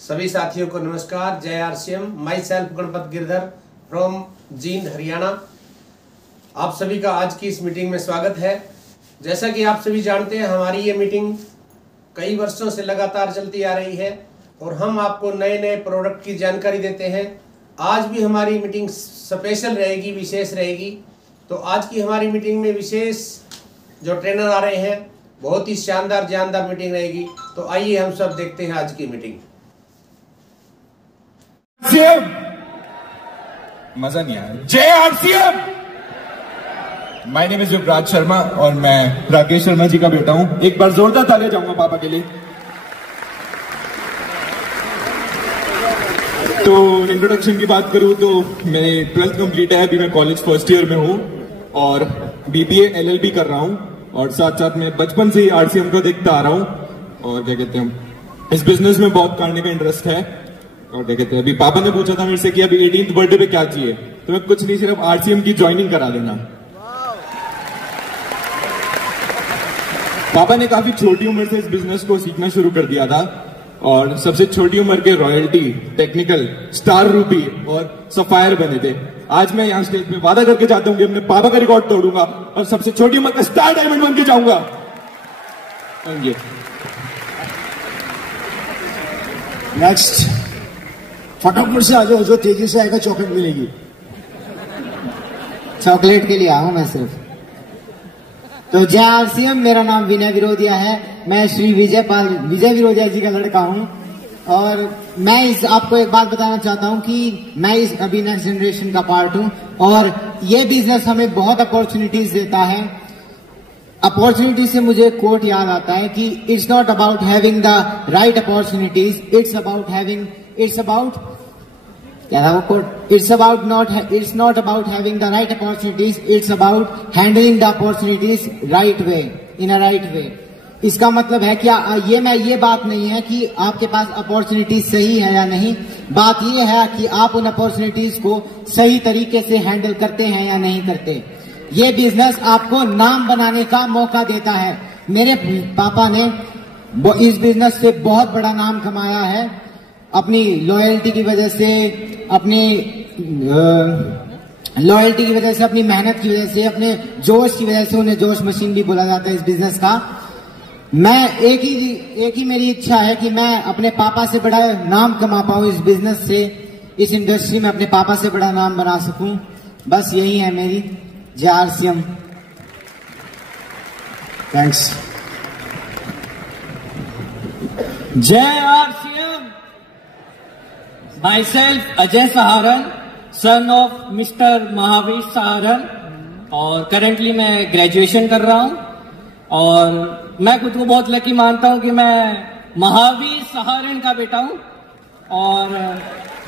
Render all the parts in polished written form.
सभी साथियों को नमस्कार। जय RCM. My self Ganpat Girdhar from Jind Haryana. आप सभी का आज की इस मीटिंग में स्वागत है। जैसा कि आप सभी जानते हैं, हमारी ये मीटिंग कई वर्षों से लगातार चलती आ रही है और हम आपको नए नए प्रोडक्ट की जानकारी देते हैं। आज भी हमारी मीटिंग स्पेशल रहेगी, विशेष रहेगी। तो आज की हमारी मीटिंग में विशेष जो ट्रेनर आ रहे हैं, बहुत ही शानदार जानदार मीटिंग रहेगी। तो आइए हम सब देखते हैं आज की मीटिंग। मजा नहीं आया। जय आरसीएम। माय नेम इज युवराज शर्मा और मैं राकेश शर्मा जी का बेटा हूं। एक बार जोरदार तालियां जाऊंगा पापा के लिए। तो इंट्रोडक्शन की बात करूं तो मेरी 12th कंप्लीट है, अभी मैं कॉलेज फर्स्ट ईयर में हूं और बीबीए एलएलबी कर रहा हूं और साथ साथ मैं बचपन से ही आरसीएम को देखता आ रहा हूं और क्या कहते हैं, इस बिजनेस में बहुत करने का इंटरेस्ट है। और क्या कहते हैं, अभी पापा ने पूछा था मेरे से कि अभी 18th बर्थडे पे क्या चाहिए, तो मैं कुछ नहीं, सिर्फ आरसीएम की ज्वाइनिंग करा देना। पापा ने काफी छोटी उम्र से इस बिजनेस को सीखना शुरू कर दिया था और सबसे छोटी उम्र के रॉयल्टी, टेक्निकल, स्टार रूबी और सफायर बने थे। आज मैं यहाँ स्टेज पे वादा करके जाता हूँ कि अपने पापा का रिकॉर्ड तोड़ूंगा और सबसे छोटी उम्र का स्टार डायमंड बन के जाऊंगा। नेक्स्ट, फटाफट से आ जाओ, जो तेजी से आएगा चॉकलेट मिलेगी। चॉकलेट के लिए आऊं मैं सिर्फ। तो जय आरसीएम। मेरा नाम विनय विरोधिया है। मैं श्री विजय विरोधिया जी का लड़का हूं और मैं आपको एक बात बताना चाहता हूं कि मैं इस अभी नेक्स्ट जनरेशन का पार्ट हूं और ये बिजनेस हमें बहुत अपॉर्चुनिटीज देता है। अपॉर्चुनिटी से मुझे कोट याद आता है कि it's not about having the right opportunities, it's not about having the right opportunities, it's about handling the opportunities right way, in a right way. इसका मतलब है क्या, ये बात नहीं है कि आपके पास अपॉर्चुनिटीज सही है या नहीं, बात ये है कि आप उन अपॉर्चुनिटीज को सही तरीके से हैंडल करते हैं या नहीं करते। ये बिजनेस आपको नाम बनाने का मौका देता है। मेरे पापा ने इस बिजनेस से बहुत बड़ा नाम कमाया है, अपनी लॉयल्टी की वजह से, अपनी मेहनत की वजह से, अपने जोश की वजह से। उन्हें जोश मशीन भी बोला जाता है इस बिजनेस का। मैं एक ही मेरी इच्छा है कि मैं अपने पापा से बड़ा नाम कमा पाऊं इस बिजनेस से, इस इंडस्ट्री में अपने पापा से बड़ा नाम बना सकूं। बस यही है मेरी। जय आरसीएम। थैंक्स। जय RCM. Myself Ajay Saharan, son of mister Mahavir Saharan, और करेंटली मैं ग्रेजुएशन कर रहा हूं और मैं खुद को बहुत लकी मानता हूं कि मैं महावीर सहारन का बेटा हूं और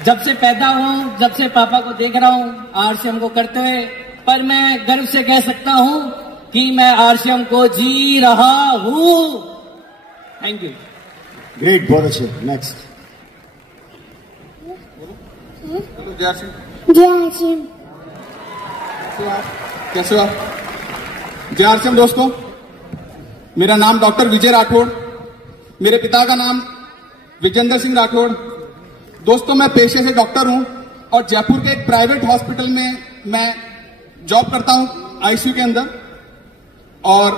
जब से पैदा हूं, जब से पापा को देख रहा हूं आरसीएम को करते हुए, पर मैं गर्व से कह सकता हूं कि मैं आरसीएम को जी रहा हूं। Thank you. ग्रेट, बहुत अच्छे। नेक्स्ट। जय आरसीएम। कैसे हो आप? जय आरसीएम दोस्तों। मेरा नाम डॉक्टर विजय राठौड़, मेरे पिता का नाम विजेंद्र सिंह राठौड़। दोस्तों, मैं पेशे से डॉक्टर हूं और जयपुर के एक प्राइवेट हॉस्पिटल में मैं जॉब करता हूं, आईसीयू के अंदर। और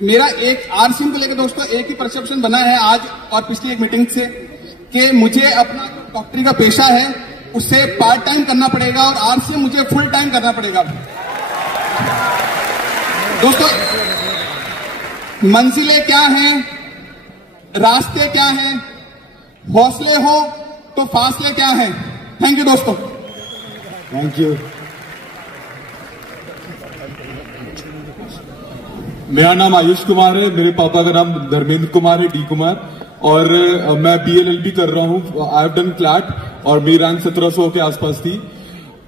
मेरा एक आरसीएम को लेकर दोस्तों एक ही परसेप्शन बना है आज और पिछली एक मीटिंग से, कि मुझे अपना डॉक्टरी का पेशा है उससे पार्ट टाइम करना पड़ेगा और आरसीएम मुझे फुल टाइम करना पड़ेगा। दोस्तों, मंजिलें क्या हैं, रास्ते क्या हैं, हौसले हो तो फासले क्या हैं। थैंक यू दोस्तों। Thank you. मेरा नाम आयुष कुमार है, मेरे पापा का नाम धर्मेंद्र कुमार है, डी कुमार, और मैं बीएलएलबी कर रहा हूँ। आई हैव डन क्लैट और मेरी रैंक 1700 के आसपास थी।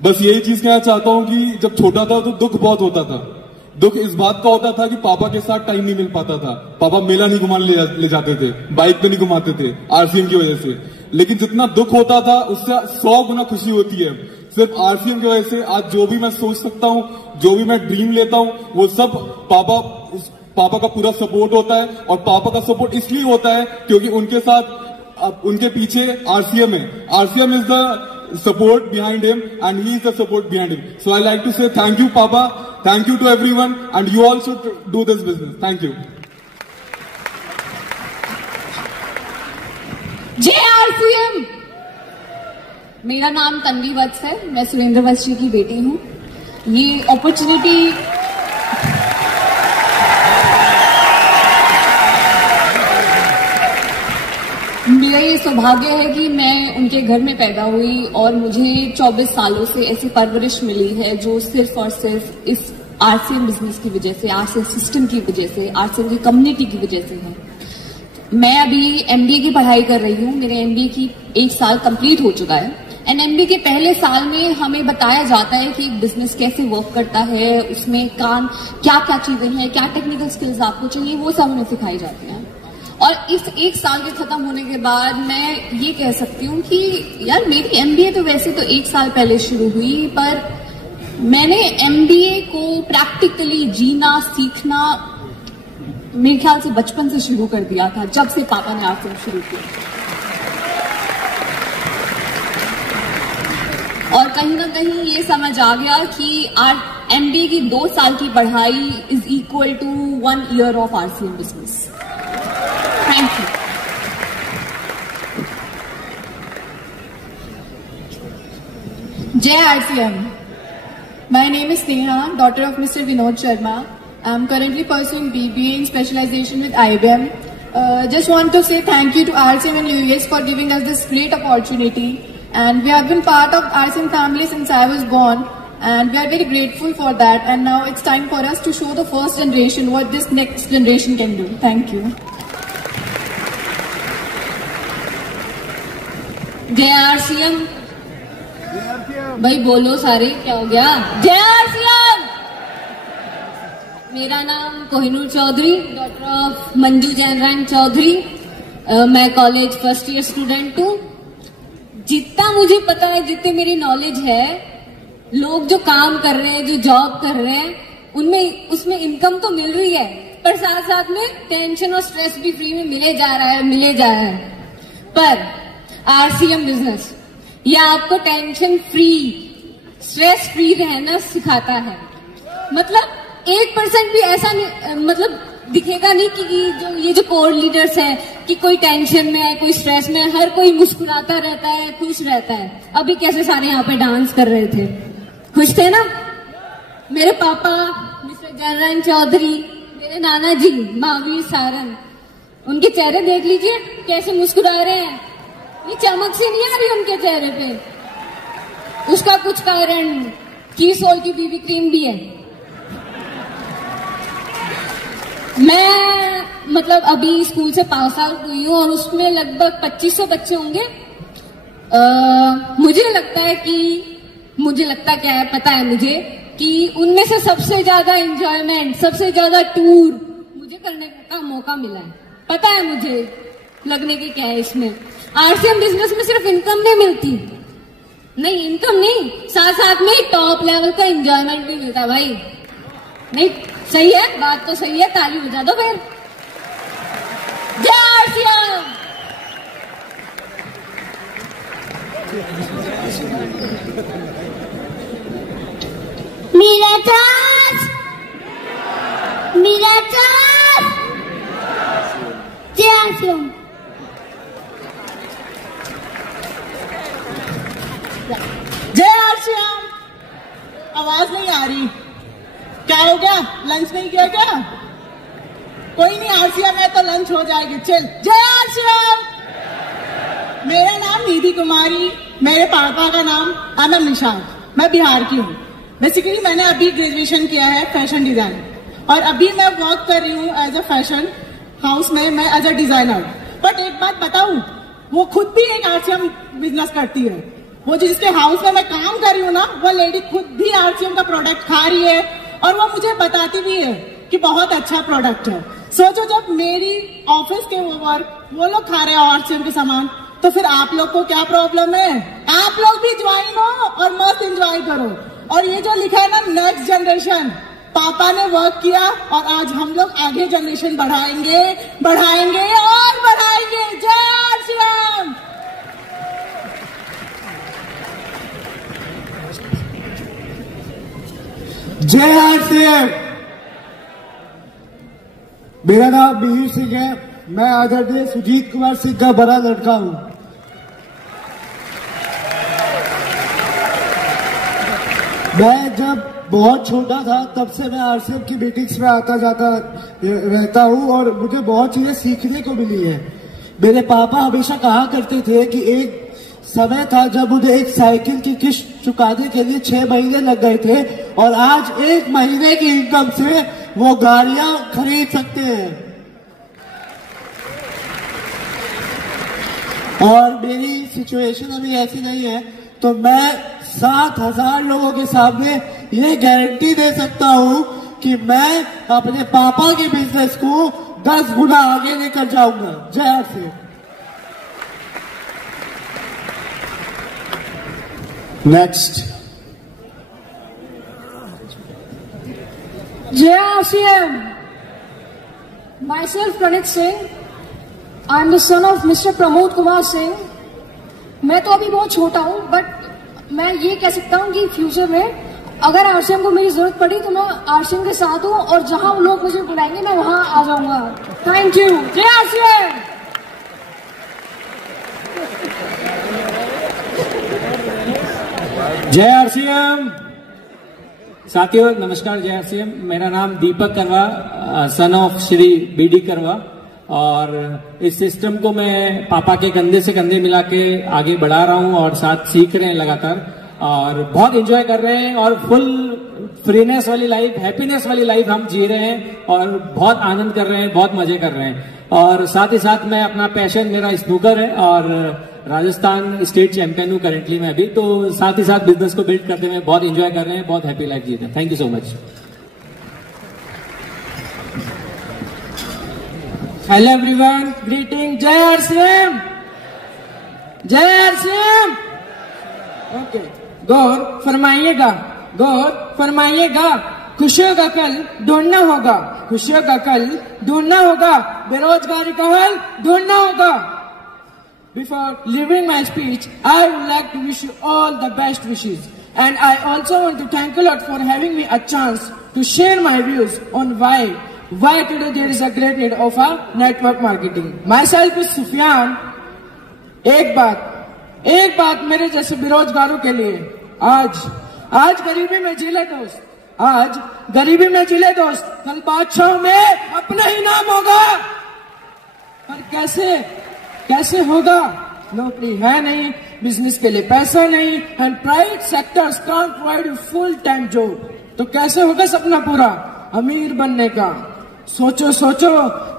बस यही चीज कहना चाहता हूँ कि जब छोटा था तो दुख बहुत होता था। दुख इस बात का होता था कि पापा के साथ टाइम नहीं मिल पाता था। पापा मेला नहीं घुमाने ले जाते थे, बाइक पे नहीं घुमाते थे आरसीएम की वजह से। लेकिन जितना दुख होता था उससे 100 गुना खुशी होती है सिर्फ आरसीएम की वजह से। आज जो भी मैं सोच सकता हूँ, जो भी मैं ड्रीम लेता हूँ, वो सब पापा का पूरा सपोर्ट होता है। और पापा का सपोर्ट इसलिए होता है क्योंकि उनके साथ अब उनके पीछे आरसीएम है. RCM is the support behind him and he is the support behind him. So I like to say thank you Papa, thank you to everyone, and you also do this business. Thank you. JRCM. मेरा नाम तन्वी वत्स है, मैं सुरेंद्र वत्स जी की बेटी हूँ. ये opportunity मेरा ये सौभाग्य है कि मैं उनके घर में पैदा हुई और मुझे 24 सालों से ऐसी परवरिश मिली है जो सिर्फ और सिर्फ इस आरसीएम बिजनेस की वजह से, आरसीएम सिस्टम की वजह से, आरसीएम की कम्युनिटी की वजह से है. मैं अभी एमबीए की पढ़ाई कर रही हूँ. मेरे एमबीए की 1 साल कंप्लीट हो चुका है. एंड एमबीए के पहले साल में हमें बताया जाता है कि एक बिजनेस कैसे वर्क करता है, उसमें क्या क्या चीजें हैं, क्या टेक्निकल स्किल्स आपको चाहिए, वो सब हमें सिखाई जाती हैं. और इस 1 साल के खत्म होने के बाद मैं ये कह सकती हूँ कि यार मेरी एमबीए तो वैसे तो 1 साल पहले शुरू हुई, पर मैंने एमबीए को प्रैक्टिकली जीना सीखना मेरे ख्याल से बचपन से शुरू कर दिया था, जब से पापा ने आरसीएम शुरू किया. और कहीं ना कहीं ये समझ आ गया कि एमबीए की 2 साल की पढ़ाई is equal to 1 year of RCM business. Thank you. Jai RCM. My name is Sneha, daughter of Mr. Vinod Sharma. I am currently pursuing BBA in specialization with IBM. Just want to say thank you to RCM and UES for giving us this great opportunity. And we have been part of RCM family since I was born. And we are very grateful for that. And now it's time for us to show the first generation what this next generation can do. Thank you. जय RCM. भाई बोलो सारे, क्या हो गया? जय RCM. मेरा नाम कोहिनूर चौधरी, डॉटर ऑफ मंजू जैन चौधरी. मैं कॉलेज फर्स्ट ईयर स्टूडेंट हूँ. जितना मुझे पता है, जितनी मेरी नॉलेज है, लोग जो काम कर रहे हैं, जो जॉब कर रहे हैं, उनमें उसमें इनकम तो मिल रही है, पर साथ साथ में टेंशन और स्ट्रेस भी फ्री में मिले जा रहा है. पर आरसीएम बिजनेस ये आपको टेंशन फ्री, स्ट्रेस फ्री रहना सिखाता है. मतलब 1% भी ऐसा नहीं, मतलब दिखेगा नहीं कि जो कोर लीडर्स हैं कि कोई टेंशन में है, कोई स्ट्रेस में है. हर कोई मुस्कुराता रहता है, खुश रहता है. अभी कैसे सारे यहाँ पे डांस कर रहे थे, खुश थे ना. मेरे पापा मिस्टर जयराम चौधरी, मेरे नाना जी महावीर सारन, उनके चेहरे देख लीजिए कैसे मुस्कुरा रहे हैं. ये चमक से नहीं आ रही उनके चेहरे पे. उसका कुछ कारण कीसोल की बीबी क्रीम भी है. मैं मतलब अभी स्कूल से पास आउट हुई हूँ और उसमें लगभग 2500 बच्चे होंगे. मुझे लगता क्या है, पता है मुझे कि उनमें से सबसे ज्यादा एंजॉयमेंट, सबसे ज्यादा टूर मुझे करने का मौका मिला है. पता है मुझे लगने की क्या है इसमें. आरसीएम बिजनेस में सिर्फ इनकम नहीं मिलती, नहीं इनकम नहीं, साथ साथ में टॉप लेवल का एंजॉयमेंट भी मिलता है. भाई नहीं सही है, बात तो सही है, ताली बजा दो फिर. जय आरसीएम. मेरा चार्ज जय आरसीएम. जय आरसीएम. आवाज नहीं आ रही, क्या हो गया? लंच नहीं किया क्या? कोई नहीं, आरसीएम है तो लंच हो जाएगी. चल जय आरसीएम. मेरा नाम निधि कुमारी, मेरे पापा का नाम अमर निशाद. मैं बिहार की हूँ. बेसिकली मैंने अभी ग्रेजुएशन किया है फैशन डिजाइन, और अभी मैं वर्क कर रही हूँ एज अ फैशन हाउस में, मैं एज अ डिजाइनर. बट एक बात बताऊं, वो खुद भी एक आरसीएम बिजनेस करती है. वो जिसके हाउस में मैं काम कर रही हूँ ना, वो लेडी खुद भी आरसीएम का प्रोडक्ट खा रही है, और वो मुझे बताती भी है कि बहुत अच्छा प्रोडक्ट है. सोचो, जब मेरी ऑफिस के वो लोग खा रहे हैं आरसीएम के सामान, तो फिर आप लोग को क्या प्रॉब्लम है? आप लोग भी ज्वाइन हो और मस्त एंजॉय करो. और ये जो लिखा है ना नेक्स्ट जनरेशन, पापा ने वर्क किया और आज हम लोग आगे जनरेशन बढ़ाएंगे और बढ़ाएंगे. जय आरसीएम. जय आरसीएम। मेरा नाम मिहिर सिंह है। मैं आदरणीय सुजीत कुमार सिंह का बड़ा लड़का हूं। मैं जब बहुत छोटा था तब से मैं आरसीएम की मीटिंग्स में आता जाता रहता हूं और मुझे बहुत चीजें सीखने को मिली है। मेरे पापा हमेशा कहा करते थे कि एक समय था जब उन्हें एक साइकिल की किस्त चुकाने के लिए 6 महीने लग गए थे और आज 1 महीने की इनकम से वो गाड़ियां खरीद सकते हैं। और मेरी सिचुएशन अभी ऐसी नहीं है तो मैं 7,000 लोगों के सामने ये गारंटी दे सकता हूं कि मैं अपने पापा के बिजनेस को 10 गुना आगे लेकर जाऊंगा। जय आरसीएम। नेक्स्ट। जय RCM. Myself Praneet Singh. I am the son of Mr. Pramod Kumar Singh. मैं तो अभी बहुत छोटा हूँ बट मैं ये कह सकता हूँ कि फ्यूचर में अगर आरसीएम को मेरी जरूरत पड़ी तो मैं आरसीएम के साथ हूँ और जहां लोग मुझे बुलाएंगे मैं वहां आ जाऊंगा। Thank you. जय आरसीएम। जय आरसीएम। साथियों नमस्कार। जय आरसीएम। मेरा नाम दीपक करवा, सन ऑफ श्री बीडी करवा, और इस सिस्टम को मैं पापा के कंधे से कंधे मिला के आगे बढ़ा रहा हूं और साथ सीख रहे हैं लगातार और बहुत एंजॉय कर रहे हैं और फुल फ्रीनेस वाली लाइफ, हैप्पीनेस वाली लाइफ हम जी रहे हैं और बहुत आनंद कर रहे हैं, बहुत मजे कर रहे हैं। और साथ ही साथ मैं अपना पैशन, मेरा स्नूकर है और राजस्थान स्टेट चैंपियन हूँ करेंटली मैं अभी, तो साथ ही साथ बिजनेस को बिल्ड करते हुए बहुत एंजॉय कर रहे हैं, बहुत हैप्पी लाइफ जी रहे हैं। Thank you so much. Hello everyone, greeting. जय आरसीएम। जय आरसीएम। ओके, गौर फरमाइएगा, गौर फरमाइएगा। खुशियों का कल ढूंढना होगा, खुशियों का कल ढूंढना होगा, बेरोजगारी का हल ढूंढना होगा। Before leaving my speech, I would like to wish you all the best wishes, and I also want to thank you a lot for having me a chance to share my views on why today there is a great need of a network marketing. Myself is Sufyan. एक बात मेरे जैसे बेरोजगारों के लिए, आज गरीबी में जिले दोस्त, आज गरीबी में जिले दोस्त, कल बादशाह में अपना ही नाम होगा। पर कैसे होगा? नौकरी है नहीं, बिजनेस के लिए पैसा नहीं, and private sectors can't provide you full time job. तो कैसे होगा सपना पूरा अमीर बनने का? सोचो,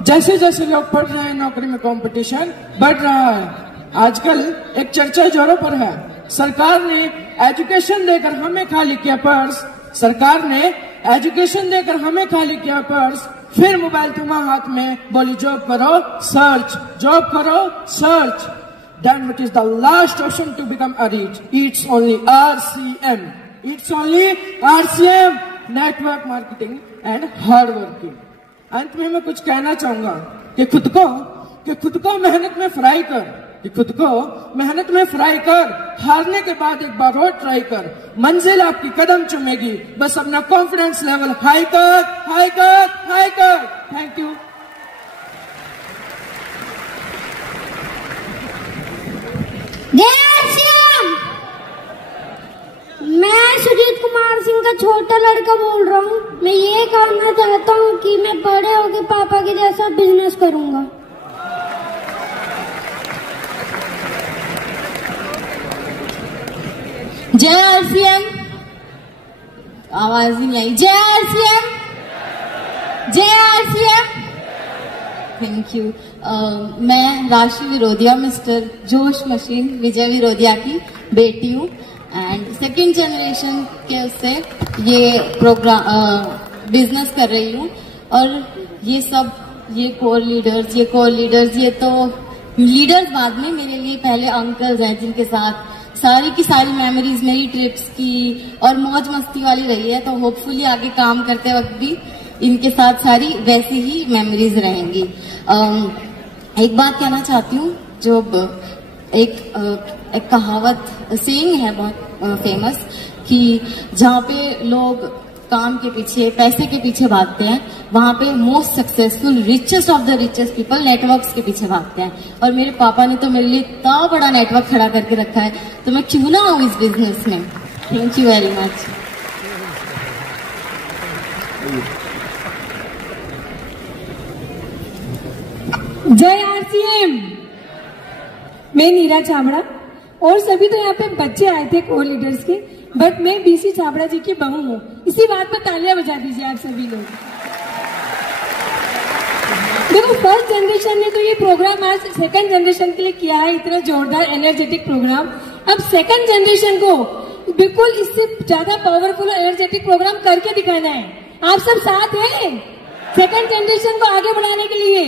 जैसे जैसे लोग पढ़ रहे हैं नौकरी में कंपटीशन बढ़ रहा है। आजकल एक चर्चा जोरों पर है, सरकार ने एजुकेशन देकर हमें खाली किया पर्स, सरकार ने एजुकेशन देकर हमें खाली किया पर्स, फिर मोबाइल तुम्हारे हाथ में बोली जॉब करो सर्च, जॉब करो search. Then what is the last option to become a rich? It's only RCM. It's only RCM, network marketing and hard working. अंत में मैं कुछ कहना चाहूंगा कि खुद को मेहनत में फ्राई कर, कि खुद को मेहनत में फ्राई कर, हारने के बाद एक बार और ट्राई कर, मंजिल आपकी कदम चूमेगी, बस अपना कॉन्फिडेंस लेवल हाई कर। Thank you. मैं सुजीत कुमार सिंह का छोटा लड़का बोल रहा हूँ। मैं ये कहना चाहता हूँ कि मैं बड़े होकर पापा के जैसा बिजनेस करूंगा। जय आरसीएम। आवाज ही नहीं आई। जय आरसीएम। जय आरसीएम। Thank you. मैं राशि विरोधिया, मिस्टर जोश मशीन विजय विरोधिया की बेटी हूँ एंड सेकेंड जनरेशन के उससे ये प्रोग्राम बिजनेस कर रही हूँ। और ये कोर लीडर्स, ये तो लीडर्स बाद में, मेरे लिए पहले अंकल्स हैं जिनके साथ सारी की सारी मेमोरीज मेरी ट्रिप्स की और मौज मस्ती वाली रही है। तो होपफुली आगे काम करते वक्त भी इनके साथ सारी वैसी ही मेमोरीज रहेंगी। एक बात कहना चाहती हूँ, जो एक कहावत सेइंग है बहुत फेमस, कि जहाँ पे लोग काम के पीछे, पैसे के पीछे भागते हैं, वहां पे most successful, richest of the richest people networks के पीछे भागते हैं। और मेरे पापा ने तो मेरे लिए इतना बड़ा नेटवर्क खड़ा करके रखा है, तो मैं क्यों ना हूँ इस बिजनेस में। Thank you very much. जय आरसीएम। मैं नीरा छाबड़ा, और सभी तो यहाँ पे बच्चे आए थे कोर लीडर्स के, बट मैं बीसी छाबड़ा जी की बहू हूँ। इसी बात पर तालियां बजा दीजिए आप सभी लोग। देखो, फर्स्ट जनरेशन ने तो ये प्रोग्राम आज सेकंड जनरेशन के लिए किया है, इतना जोरदार एनर्जेटिक प्रोग्राम। अब सेकंड जनरेशन को बिल्कुल इससे ज्यादा पावरफुल और एनर्जेटिक प्रोग्राम करके दिखाना है। आप सब साथ हैं सेकंड जनरेशन को आगे बढ़ाने के लिए?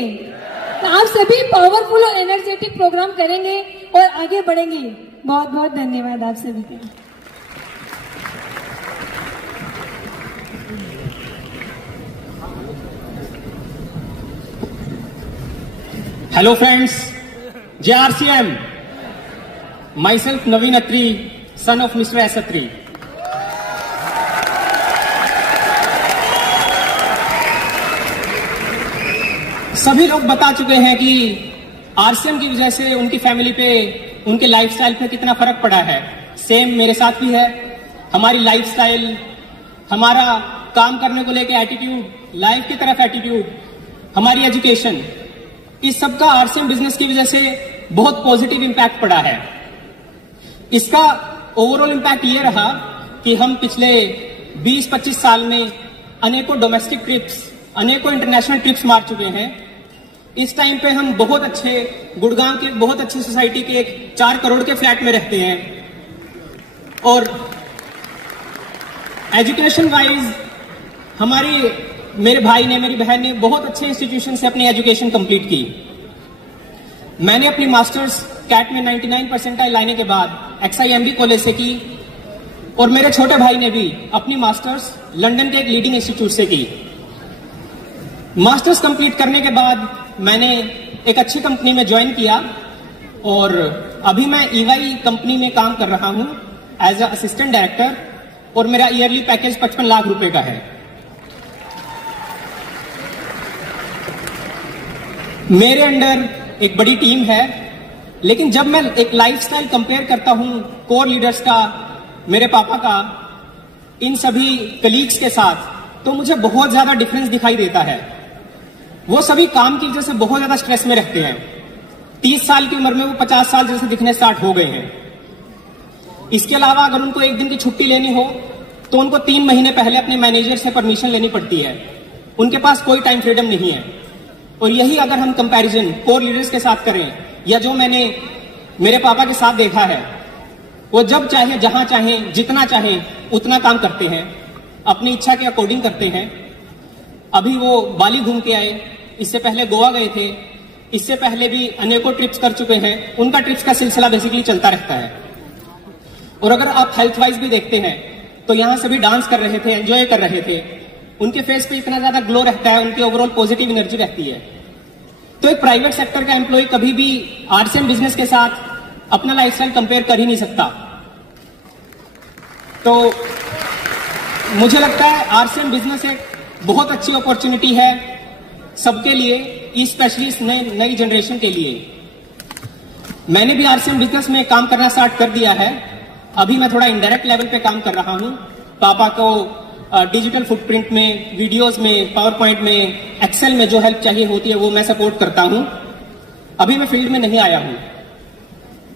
तो आप सभी पावरफुल और एनर्जेटिक प्रोग्राम करेंगे और आगे बढ़ेंगे। बहुत बहुत धन्यवाद आप सभी का। Hello friends, JRCM, myself Naveen Atri, son of Mr. S. Atri. सभी लोग बता चुके हैं कि आरसीएम की वजह से उनकी फैमिली पे, उनके लाइफस्टाइल पे कितना फर्क पड़ा है। सेम मेरे साथ भी है। हमारी लाइफस्टाइल, हमारा काम करने को लेके एटीट्यूड, लाइफ की तरफ एटीट्यूड, हमारी एजुकेशन, इस सब का आरसीएम बिजनेस की वजह से बहुत पॉजिटिव इंपैक्ट पड़ा है। इसका ओवरऑल इंपैक्ट ये रहा कि हम पिछले 20-25 साल में अनेकों डोमेस्टिक ट्रिप्स, अनेकों इंटरनेशनल ट्रिप्स मार चुके हैं। इस टाइम पे हम बहुत अच्छे गुड़गांव के बहुत अच्छी सोसाइटी के एक 4 करोड़ के फ्लैट में रहते हैं। और एजुकेशन वाइज मेरे भाई ने, मेरी बहन ने बहुत अच्छे इंस्टीट्यूशन से अपनी एजुकेशन कंप्लीट की। मैंने अपनी मास्टर्स कैट में 99 परसेंटाइल लाने के बाद XIMD कॉलेज से की, और मेरे छोटे भाई ने भी अपनी मास्टर्स लंदन के एक लीडिंग इंस्टीट्यूट से की। मास्टर्स कंप्लीट करने के बाद मैंने एक अच्छी कंपनी में ज्वाइन किया, और अभी मैं EY कंपनी में काम कर रहा हूं एज अ असिस्टेंट डायरेक्टर, और मेरा ईयरली पैकेज 55 लाख रुपए का है। मेरे अंडर एक बड़ी टीम है, लेकिन जब मैं एक लाइफस्टाइल कंपेयर करता हूं कोर लीडर्स का, मेरे पापा का, इन सभी कलीग्स के साथ, तो मुझे बहुत ज्यादा डिफरेंस दिखाई देता है। वो सभी काम की वजह से बहुत ज्यादा स्ट्रेस में रहते हैं। 30 साल की उम्र में वो 50 साल जैसे दिखने स्टार्ट हो गए हैं। इसके अलावा अगर उनको एक दिन की छुट्टी लेनी हो तो उनको 3 महीने पहले अपने मैनेजर से परमिशन लेनी पड़ती है। उनके पास कोई टाइम फ्रीडम नहीं है। और यही अगर हम कंपैरिजन कोर लीडर्स के साथ करें, या जो मैंने मेरे पापा के साथ देखा है, वो जब चाहे, जहां चाहे, जितना चाहे उतना काम करते हैं, अपनी इच्छा के अकॉर्डिंग करते हैं। अभी वो बाली घूम के आए, इससे पहले गोवा गए थे, इससे पहले भी अनेकों ट्रिप्स कर चुके हैं। उनका ट्रिप्स का सिलसिला बेसिकली चलता रहता है। और अगर आप हेल्थ वाइज भी देखते हैं तो यहाँ सभी डांस कर रहे थे, एंजॉय कर रहे थे। उनके फेस पे इतना ज्यादा ग्लो रहता है, उनकी ओवरऑल पॉजिटिव एनर्जी रहती है। तो एक प्राइवेट सेक्टर का एम्प्लॉय कभी भी आरसीएम बिजनेस के साथ अपना लाइफस्टाइल कंपेयर कर ही नहीं सकता। तो मुझे लगता है आरसीएम बिजनेस एक बहुत अच्छी अपॉर्चुनिटी है सबके लिए, स्पेशली नई जनरेशन के लिए। मैंने भी आरसीएम बिजनेस में काम करना स्टार्ट कर दिया है। अभी मैं थोड़ा इनडायरेक्ट लेवल पे काम कर रहा हूं। पापा को डिजिटल फुटप्रिंट में, वीडियोस में, पावर पॉइंट में, एक्सेल में जो हेल्प चाहिए होती है वो मैं सपोर्ट करता हूं। अभी मैं फील्ड में नहीं आया हूं।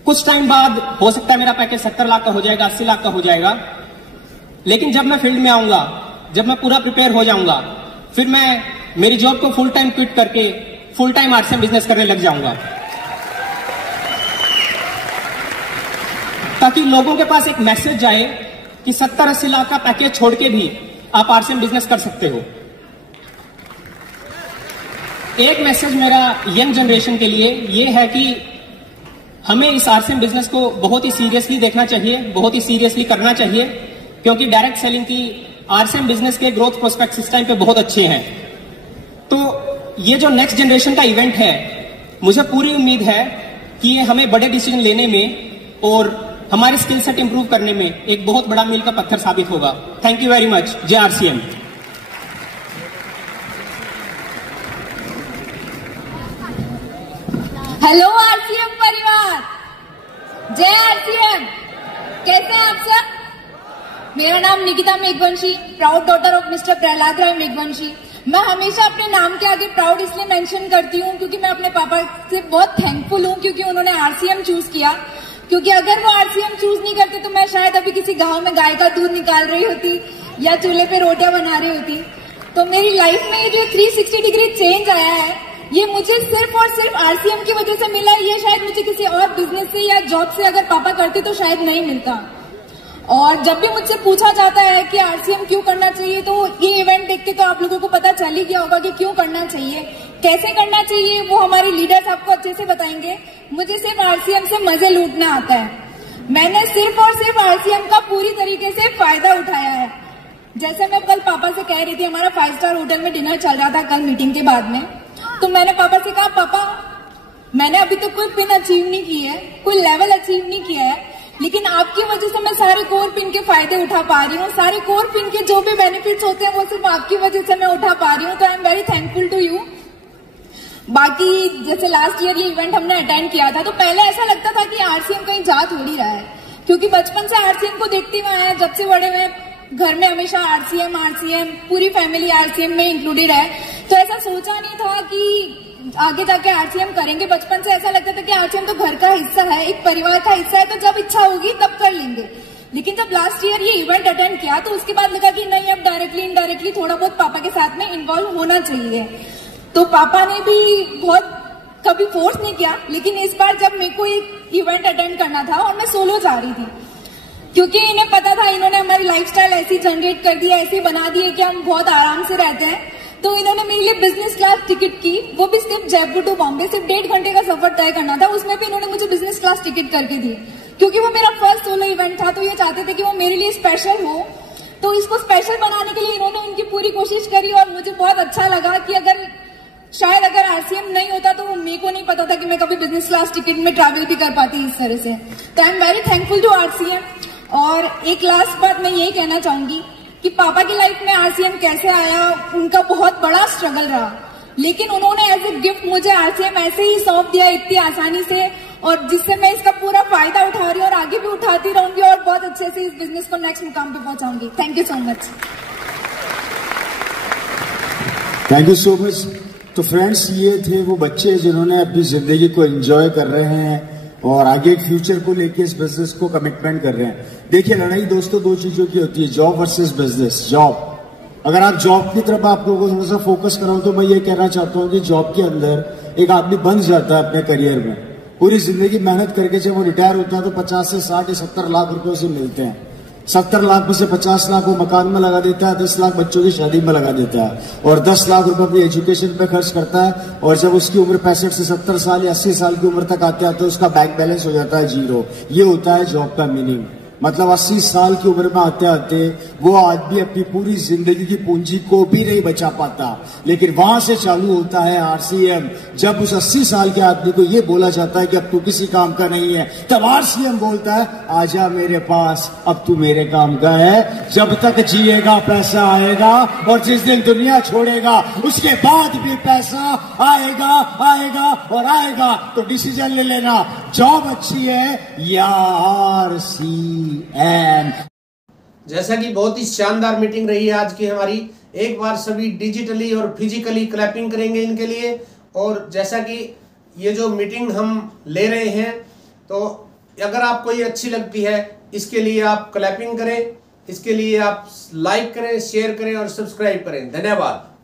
कुछ टाइम बाद हो सकता है मेरा पैकेज 70 लाख का हो जाएगा, 80 लाख का हो जाएगा। लेकिन जब मैं फील्ड में आऊंगा, जब मैं पूरा प्रिपेयर हो जाऊंगा, फिर मैं मेरी जॉब को फुल टाइम क्विट करके फुल टाइम आरसीएम बिजनेस करने लग जाऊंगा, ताकि लोगों के पास एक मैसेज जाए कि 70-80 लाख का पैकेज छोड़ के भी आप आरसीएम बिजनेस कर सकते हो। एक मैसेज मेरा यंग जनरेशन के लिए ये है कि हमें इस आरसीएम बिजनेस को बहुत ही सीरियसली देखना चाहिए, बहुत ही सीरियसली करना चाहिए, क्योंकि डायरेक्ट सेलिंग की आरसीएम बिजनेस के ग्रोथ प्रोस्पेक्ट्स इस टाइम पे बहुत अच्छे हैं। तो ये जो नेक्स्ट जनरेशन का इवेंट है, मुझे पूरी उम्मीद है कि ये हमें बड़े डिसीजन लेने में और हमारे स्किल सेट इंप्रूव करने में एक बहुत बड़ा मील का पत्थर साबित होगा। Thank you very much. जय आरसीएम। हेलो आरसीएम परिवार, जय आरसीएम। कैसे हैं आप सब? मेरा नाम Nikita Meghvanshi, proud daughter of mister Prahlad Rai Meghvanshi. मैं हमेशा अपने नाम के आगे प्राउड इसलिए मेंशन करती हूँ क्योंकि मैं अपने पापा से बहुत थैंकफुल हूँ क्योंकि उन्होंने आरसीएम चूज किया। क्योंकि अगर वो आरसीएम चूज नहीं करते तो मैं शायद अभी किसी गांव में गाय का दूध निकाल रही होती या चूल्हे पे रोटियां बना रही होती। तो मेरी लाइफ में ये जो 360 डिग्री चेंज आया है ये मुझे सिर्फ और सिर्फ आरसीएम की वजह से मिला। ये शायद मुझे किसी और बिजनेस से या जॉब से अगर पापा करते तो शायद नहीं मिलता। और जब भी मुझसे पूछा जाता है कि आरसीएम क्यों करना चाहिए तो ये इवेंट देख के तो आप लोगों को पता चल ही गया होगा कि क्यों करना चाहिए, कैसे करना चाहिए, वो हमारे लीडर्स आपको अच्छे से बताएंगे। मुझे सिर्फ आरसीएम से मजे लूटना आता है। मैंने सिर्फ और सिर्फ आरसीएम का पूरी तरीके से फायदा उठाया है। जैसे मैं कल पापा से कह रही थी, हमारा 5 स्टार होटल में डिनर चल रहा था कल मीटिंग के बाद में, तो मैंने पापा से कहा पापा मैंने अभी तक कोई पिन अचीव नहीं की है, कोई लेवल अचीव नहीं किया है, लेकिन आपकी वजह से मैं सारे कोर पिन के फायदे उठा पा रही हूँ। सारे कोर पिन के जो भी बेनिफिट्स होते हैं वो सिर्फ आपकी वजह से मैं उठा पा रही हूँ। तो I am very thankful to you. बाकी जैसे लास्ट ईयर ये इवेंट हमने अटेंड किया था तो पहले ऐसा लगता था कि आरसीएम कहीं जा थोड़ी रहा है, क्योंकि बचपन से आरसीएम को देखते हुए आए, जब से बड़े हुए घर में हमेशा आरसीएम आरसीएम, पूरी फैमिली आरसीएम में इंक्लूडेड है। तो ऐसा सोचा नहीं था कि आगे जाके आरसीएम करेंगे। बचपन से ऐसा लगता था कि आरसीएम तो घर का हिस्सा है, एक परिवार का हिस्सा है, तो जब इच्छा होगी तब कर लेंगे। लेकिन जब लास्ट ईयर ये इवेंट अटेंड किया तो उसके बाद लगा कि नहीं, अब डायरेक्टली इनडायरेक्टली थोड़ा बहुत पापा के साथ में इन्वॉल्व होना चाहिए। तो पापा ने भी बहुत कभी फोर्स नहीं किया, लेकिन इस बार जब मेरे को एक इवेंट अटेंड करना था और मैं सोलो जा रही थी, क्योंकि इन्हें पता था, इन्होंने हमारी लाइफस्टाइल ऐसी जनरेट कर दी, ऐसी बना दी है कि हम बहुत आराम से रहते हैं, तो इन्होंने मेरे लिए बिजनेस क्लास टिकट की, वो भी सिर्फ जयपुर टू बॉम्बे, सिर्फ 1.5 घंटे का सफर तय करना था। उसमें भी इन्होंने मुझे बिजनेस क्लास टिकट करके दी, क्योंकि वो मेरा फर्स्ट सोलो इवेंट था। तो ये चाहते थे कि वो मेरे लिए स्पेशल हो, तो इसको स्पेशल बनाने के लिए इन्होंने उनकी पूरी कोशिश करी। और मुझे बहुत अच्छा लगा कि शायद अगर आरसीएम नहीं होता तो मेरे को नहीं पता था कि मैं कभी बिजनेस क्लास टिकट में ट्रैवल भी कर पाती इस तरह से। तो I am very thankful to RCM. और एक लास्ट बात मैं यही कहना चाहूंगी कि पापा की लाइफ में आरसीएम कैसे आया, उनका बहुत बड़ा स्ट्रगल रहा, लेकिन उन्होंने एज ए गिफ्ट मुझे आरसीएम ऐसे ही सौंप दिया इतनी आसानी से, और जिससे मैं इसका पूरा फायदा उठा रही हूँ और आगे भी उठाती रहूंगी और बहुत अच्छे से इस बिजनेस को नेक्स्ट मुकाम पे पहुंचाऊंगी। Thank you so much. Thank you so much. तो फ्रेंड्स, ये थे वो बच्चे जिन्होंने अपनी जिंदगी को एंजॉय कर रहे हैं और आगे एक फ्यूचर को लेके इस बिजनेस को कमिटमेंट कर रहे हैं। देखिए, लड़ाई दोस्तों 2 चीजों की होती है, जॉब वर्सेस बिजनेस। जॉब, अगर आप जॉब की तरफ आप लोगों को थोड़ा सा फोकस कराओ तो मैं ये कहना चाहता हूँ कि जॉब के अंदर एक आदमी बन जाता है अपने करियर में, पूरी जिंदगी मेहनत करके जब वो रिटायर होता है तो 50 से 60 या 70 लाख रुपए उसे मिलते हैं। 70 लाख में से 50 लाख वो मकान में लगा देता है, 10 लाख बच्चों की शादी में लगा देता है और 10 लाख रुपए अपनी एजुकेशन पे खर्च करता है। और जब उसकी उम्र 65 से 70 साल या 80 साल की उम्र तक आते आते उसका बैंक बैलेंस हो जाता है 0। ये होता है जॉब का मीनिंग। मतलब 80 साल की उम्र में आते आते वो आदमी अपनी पूरी जिंदगी की पूंजी को भी नहीं बचा पाता, लेकिन वहां से चालू होता है आरसीएम। जब उस 80 साल के आदमी को ये बोला जाता है कि अब तू किसी काम का नहीं है, तब आरसीएम बोलता है आजा मेरे पास, अब तू मेरे काम का है। जब तक जिएगा पैसा आएगा और जिस दिन दुनिया छोड़ेगा उसके बाद भी पैसा आएगा आएगा और आएगा। तो डिसीजन ले लेना, जॉब अच्छी है या आरसीएम। जैसा कि बहुत ही शानदार मीटिंग रही है आज की हमारी, एक बार सभी डिजिटली और फिजिकली क्लैपिंग करेंगे इनके लिए। और जैसा कि ये जो मीटिंग हम ले रहे हैं, तो अगर आपको ये अच्छी लगती है इसके लिए आप क्लैपिंग करें, इसके लिए आप लाइक करें, शेयर करें और सब्सक्राइब करें। धन्यवाद।